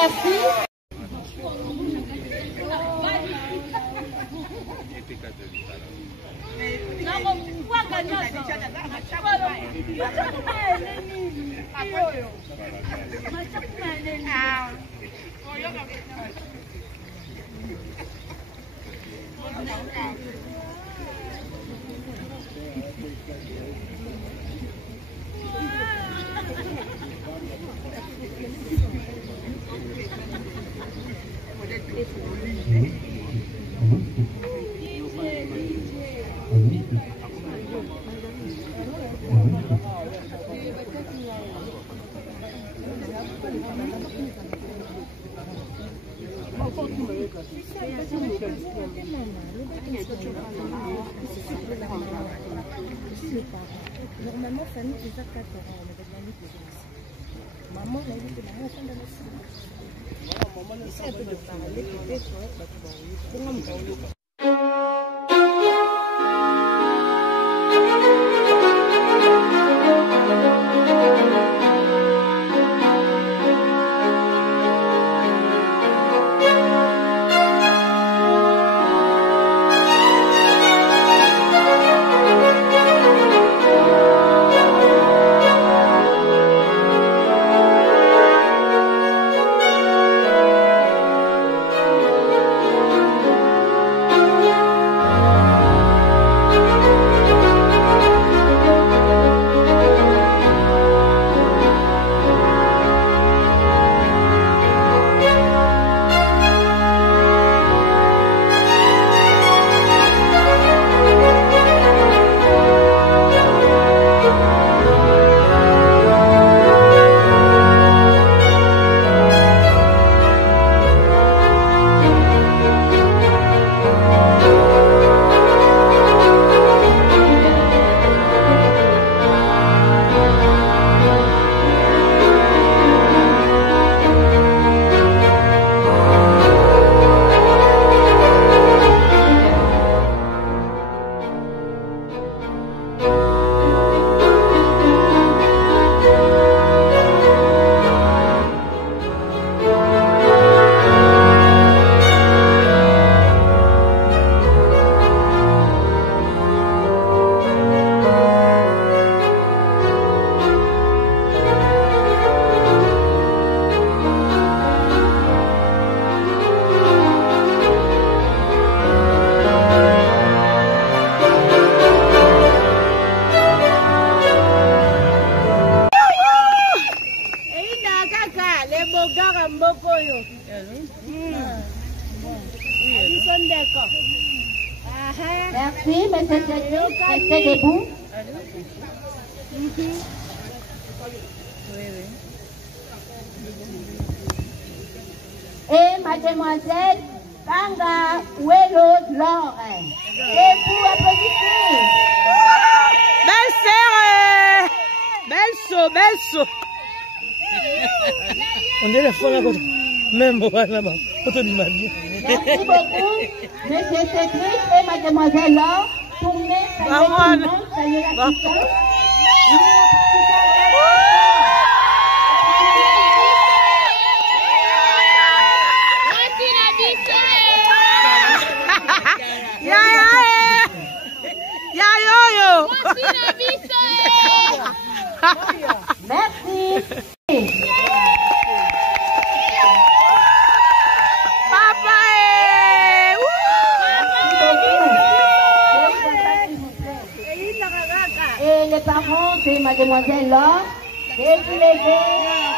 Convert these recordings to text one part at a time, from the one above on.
merci. Normalement, famille, c'est ça 4 ans. On avait demandé que maman, elle a dit que maman, elle de la essaie un peu de parler, peut-être, Merci, monsieur Cédric, restez debout. Et mademoiselle Kanga Welo Laure. Et vous applaudissez. Belle sœur, belle saut. On est la fois là-bas. Même là-bas. Merci beaucoup, monsieur Cédric et mademoiselle Laure. Tournez, saluez tout le monde, saluez la puissance. Merci. Papa et les parents de mademoiselle Laure, et vous levez,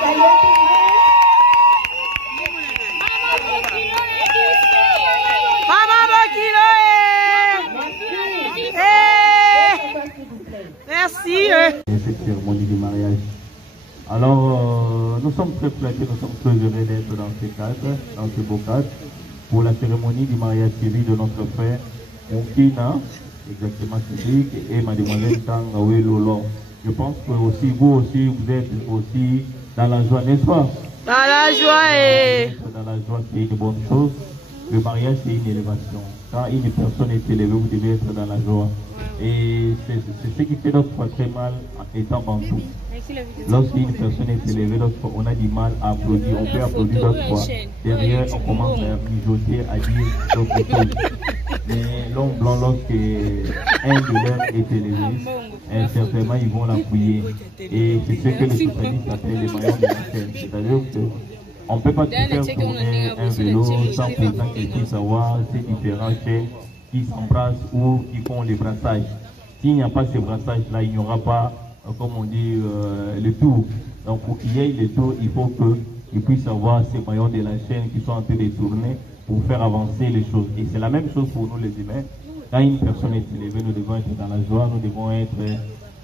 saluez tout le monde. Merci. Cette cérémonie du mariage. Alors, nous sommes très flattés, nous sommes très heureux d'être dans ce cadre, dans ce beau cadre, pour la cérémonie du mariage civil de notre frère Moukina, exactement Cédric, et mademoiselle Kanga Welo. Je pense que aussi vous aussi, vous êtes aussi dans la joie, n'est-ce pas? Dans la joie et... Dans la joie, c'est une bonne chose. Le mariage, c'est une élévation. Quand une personne est élevée, vous devez être dans la joie. Et c'est ce qui fait notre foi très mal étant bantou. Lorsqu'une personne est élevée, notre foi, on a du mal à applaudir. On peut applaudir notre foi. Derrière, on commence à mijoter, à dire d'autres choses. Mais l'homme blanc, lorsqu'un de leurs est élevé, certainement ils vont l'appuyer. Et c'est ce que les spécialistes appellent les maillons de la chaîne. C'est-à-dire qu'on ne peut pas tout faire tourner un vélo sans pourtant qu'il puisse avoir ces différents chaînes qui s'embrassent ou qui font les brassages. S'il n'y a pas ces brassages-là, il n'y aura pas, comme on dit, le tour. Donc pour qu'il y ait le tour, il faut qu'il puisse avoir ces maillons de la chaîne qui sont en train de tourner pour faire avancer les choses. Et c'est la même chose pour nous les humains. Quand une personne est élevée, nous devons être dans la joie, nous devons être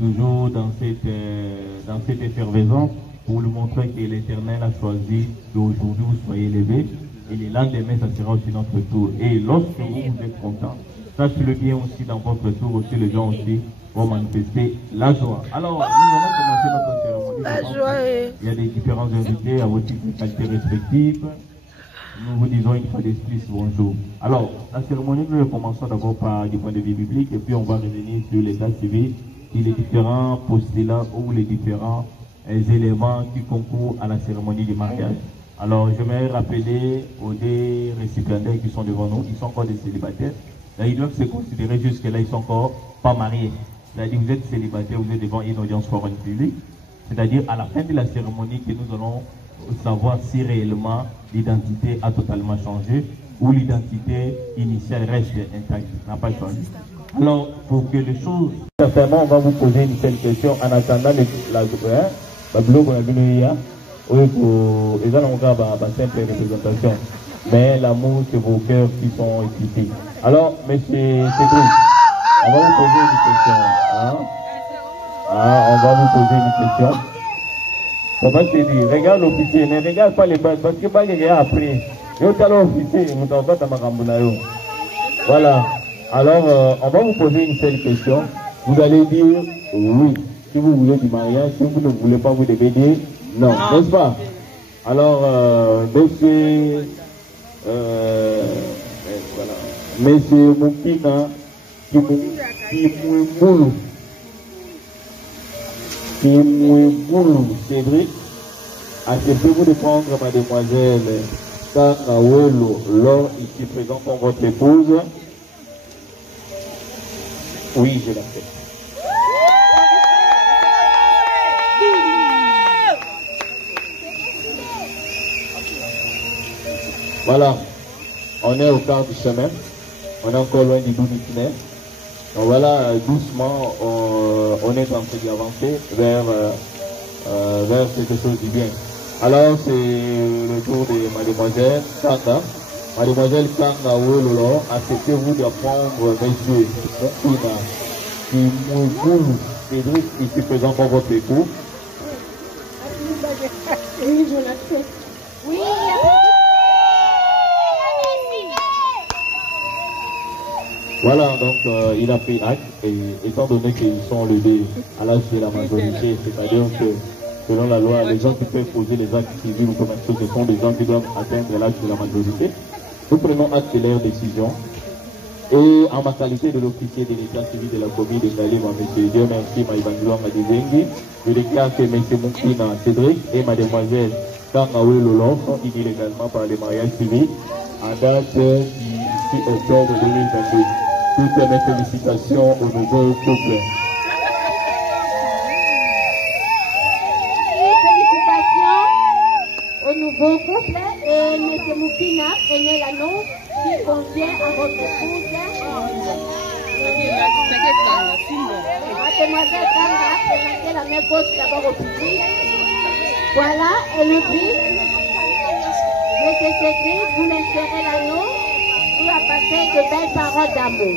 toujours dans cette effervescence pour lui montrer que l'Éternel a choisi qu'aujourd'hui vous soyez élevés. Et le lendemain, ça sera aussi notre tour. Et lorsque vous êtes content, sachez-le bien aussi dans votre tour, aussi les gens aussi vont manifester la joie. Alors, nous allons commencer notre cérémonie. La joie. Il y a des différents invités à vos titres de qualité respectifs. Nous vous disons une fois d'esprit bonjour. Alors, la cérémonie, nous commençons d'abord par du point de vue biblique et puis on va revenir sur l'état civil et les différents postulats ou les différents éléments qui concourent à la cérémonie du mariage. Alors, je vais rappeler aux deux récipiendaires qui sont devant nous, ils sont encore des célibataires. Là, ils doivent se considérer jusque-là, ils sont encore pas mariés. C'est-à-dire, vous êtes célibataire, vous êtes devant une audience foraine publique. C'est-à-dire, à la fin de la cérémonie, que nous allons savoir si réellement l'identité a totalement changé ou l'identité initiale reste intacte, n'a pas changé. Alors, pour que les choses... Certainement, on va vous poser une seule question en attendant la simple représentation. Mais l'amour, c'est vos cœurs qui sont excités. Alors, monsieur Cédric, on va vous poser une question. Hein? On va vous poser une question. On va te dire, regarde l'officier, ne regarde pas les bases, parce que pas les gars après. Voilà. Alors, on va vous poser une seule question. Vous allez dire oui. Si vous voulez du mariage, si vous ne voulez pas, vous devez dire non. N'est-ce pas? Alors, monsieur Moukina Kimouimoulou Cédric, acceptez-vous de prendre mademoiselle Kangawelo Laure ici présente comme votre épouse? Oui, je l'accepte. Voilà, on est au quart du chemin, on est encore loin du bout du tunnel. Donc voilà, doucement, on est en train d'avancer vers quelque chose du bien. Alors c'est le tour de mademoiselle Kanga. Mademoiselle Kanga Wololo, acceptez-vous de prendre monsieur Moukina Kimouimoulou Cédric, ici présent pour votre époux? Oui, je l'accepte. Oui, voilà, donc il a pris acte et étant donné qu'ils sont levés à l'âge de la majorité, c'est-à-dire que selon la loi, les gens qui peuvent poser les actes civils ou commerciaux, ce sont des gens qui doivent atteindre l'âge de la majorité. Nous prenons acte de leur décision et en ma qualité de l'officier de l'état civil de la commune de Ngalema, M. Dieu merci, Maïbanduanga Dezengi, je déclare que M. Moukina Cédric et Mademoiselle Kangawe Lolon sont unis légalement par le mariage civil en date du 6 octobre 2022. Toutes mes félicitations au nouveau couple. Félicitations au nouveau couple et M. Moukina est né l'annonce qui convient à votre épouse. Mademoiselle Kanga, présentez la main gauche d'abord au public. Voilà, et le but, M. Cédric, vous l'insérez l'anneau pour la passer de belles paroles d'amour.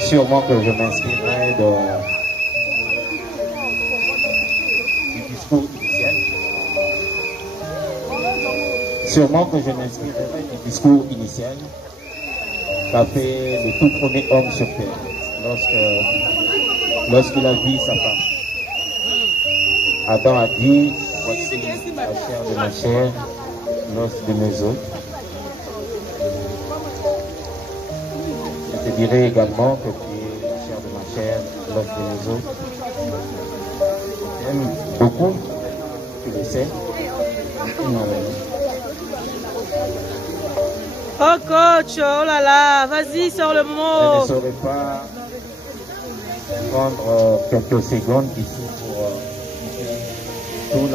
Sûrement que je m'inspirerai du discours initial. Sûrement que je m'inspirerai du discours initial qu'a fait le tout premier homme sur terre lorsqu'il a vu sa femme. Adam a dit, voici la chair de ma chair, l'os de mes os. Je te dirai également que tu es la chair de ma chair, l'os de mes os. J'aime beaucoup, tu le sais. Oh coach, oh là là, vas-y, sors le Je mot. ne saurais pas prendre quelques secondes ici pour tout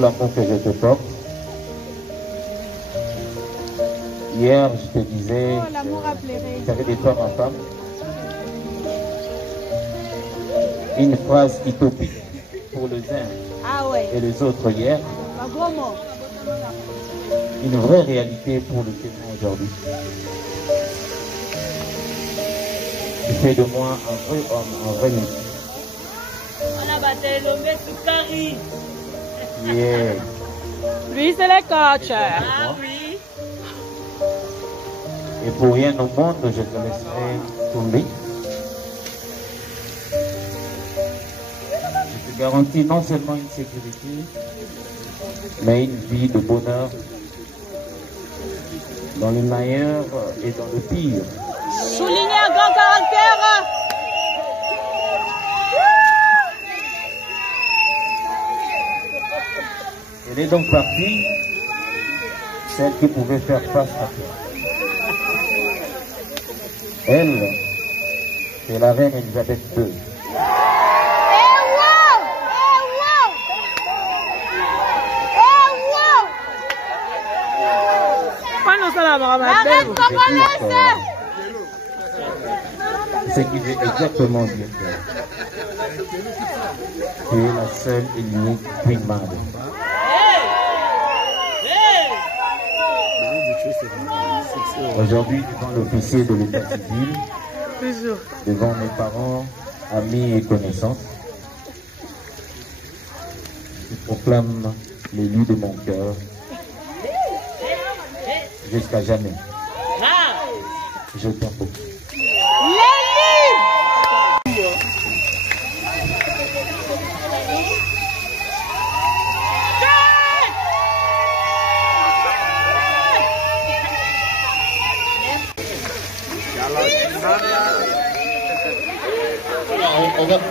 l'amour que je te porte. Hier, je te disais, j'avais des femmes en femme. Une phrase utopique pour les uns et les autres hier. Une vraie réalité pour le témoin aujourd'hui. Tu fais de moi un vrai homme, un vrai monsieur. Yeah. Lui, c'est le coach. Ah oui. Et pour rien au monde, je te laisserai tomber. Je te garantis non seulement une sécurité, mais une vie de bonheur dans le meilleur et dans le pire. Soulignez un grand caractère. Elle est donc partie, celle qui pouvait faire face à toi. Elle, c'est la reine Elisabeth II. Ce qui veut exactement dire que tu es la seule et l'unique Queen Mother. Aujourd'hui, devant l'officier de l'état civil, devant mes parents, amis et connaissances, je proclame l'élu de mon cœur jusqu'à jamais. Je t'aime beaucoup.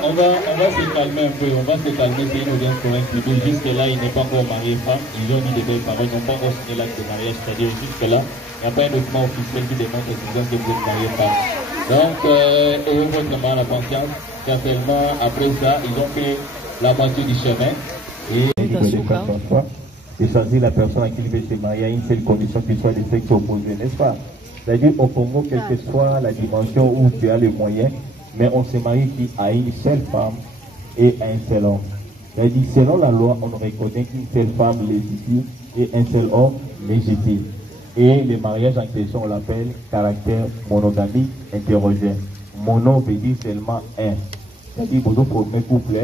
On va se calmer un peu, on va se calmer, c'est une audience pour un public. Jusque-là, il n'est pas encore marié femme, ils ont dit des belles paroles, ils n'ont pas encore signé l'acte de mariage, c'est-à-dire jusque-là, il n'y a pas un document officiel qui démontre que vous êtes marié femme. Donc, ayez votre main à la conscience, certainement, après ça, ils ont fait la moitié du chemin. Et choisir la personne à qui il veut se marier à une seule condition qu'il soit de sexe opposé, n'est-ce pas? C'est-à-dire au Congo, quelle que soit la dimension où tu as les moyens, mais on se marie à une seule femme et à un seul homme. C'est-à-dire, selon la loi, on reconnaît qu'une seule femme légitime et un seul homme légitime. Et le mariage en question, on l'appelle caractère monogamique hétérogène. Mono veut dire seulement un. C'est-à-dire, pour le premier couple,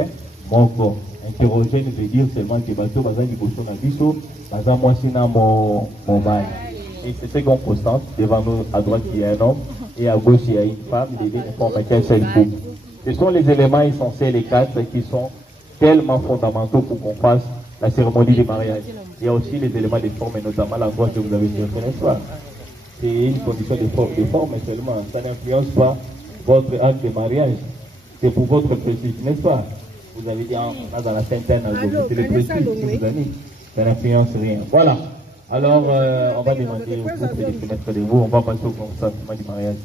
mon corps. Hétérogène veut dire seulement que bateau, baza liboso na biso, baza mwasi na mon bail. Et c'est ce qu'on constate. Devant nous, à droite, il y a un homme. Et à gauche, il y a une femme, il y a un seul couple. Ce sont les éléments essentiels, les quatre, qui sont tellement fondamentaux pour qu'on fasse la cérémonie du mariage. Il y a aussi les éléments de forme, et notamment la voix que vous avez cherché, n'est-ce pas? C'est une condition de forme seulement. Ça n'influence pas votre acte de mariage. C'est pour votre prestige, n'est-ce pas? Vous avez dit, on a dans la cinquantaine, c'est le prestige que vous avez mis. Ça n'influence rien. Voilà. Alors, on va demander au couple de se mettre de vous. On va passer au consentement du mariage.